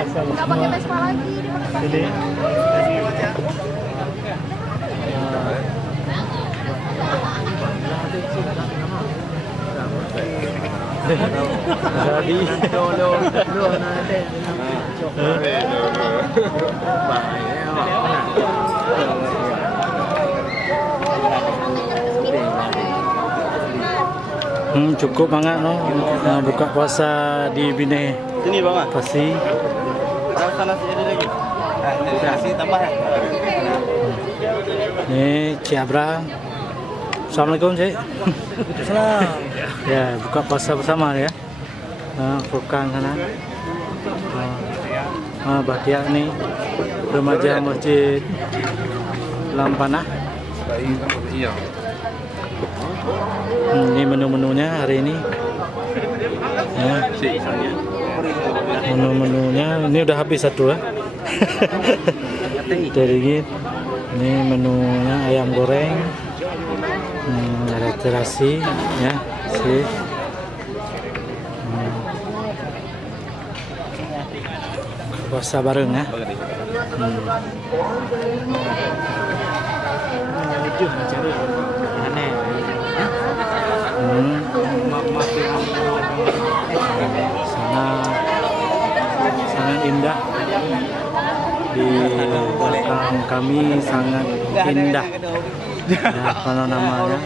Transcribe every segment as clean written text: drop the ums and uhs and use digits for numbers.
Nggak pakai Vespa lagi, dipakai Jadi cukup banget no buka puasa di Bineh. Sini bang. Pasti. Sana sini lagi. Nasi tambah. Ini Cik Abra. Assalamualaikum Cik. Salam. Ya buka puasa bersama ya. Furkan sana. Bahtiar ni remaja Masjid Lampanah. Ini menu-menunya hari ini. Ya. Menu-menunya ini udah habis satu ya. Jadi ini menunya ayam goreng, ada terasi ya, sih. Puasa bareng ya. Sangat indah di belakang kami, sangat indah ya, apa namanya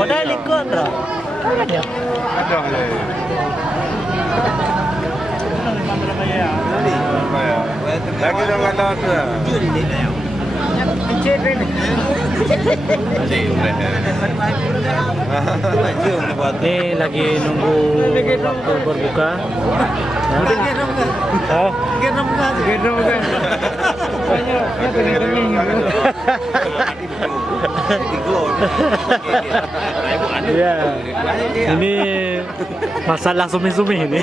Padahal ikut bro. Lagi dah kata tu. ini lagi nunggu waktu berbuka ya. Ini masalah sumi-sumi ini.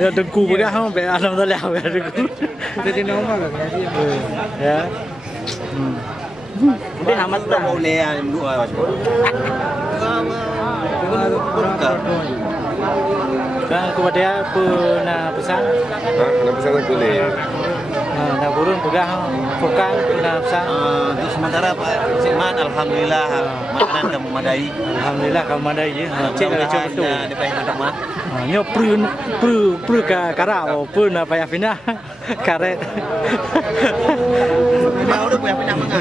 Ya dengku begitu hang be alam dah lihat be dengku. Jadi normal lah Ya. Dia hamat tak boleh yang dua macam. Kan kepada dia pernah pesan. Nak pesan aku ni. Nak burun pegang Furkan pernah pesan. Untuk sementara Pak Sikman, alhamdulillah makanan kamu memadai. Alhamdulillah kamu madai je. Cik dah cuba betul. Depan ada mah. Nyo pru ka karao pun apa ya fina karet. Dia udah punya pindah mangga.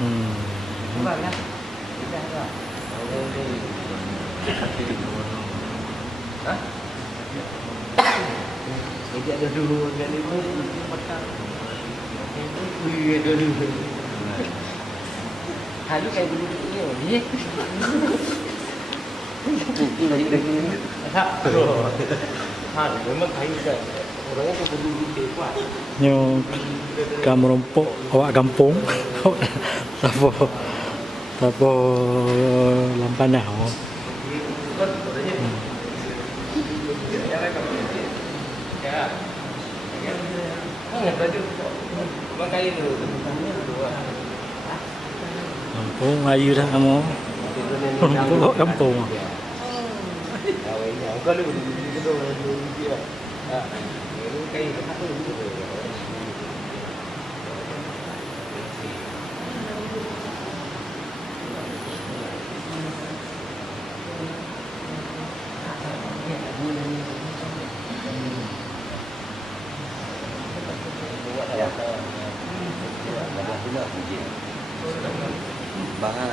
Hmm. Jadi ada dulu dengan lima makan. Ada dulu. Halu kayak dulu ni. Ini lagi ni. Ha, memang kain kan. Orangnya tu dulu kuat. Nyo kamerompok awak kampung. Tapo lampanah. Kampung ayu dah kamu. Kampung kampung. Bangan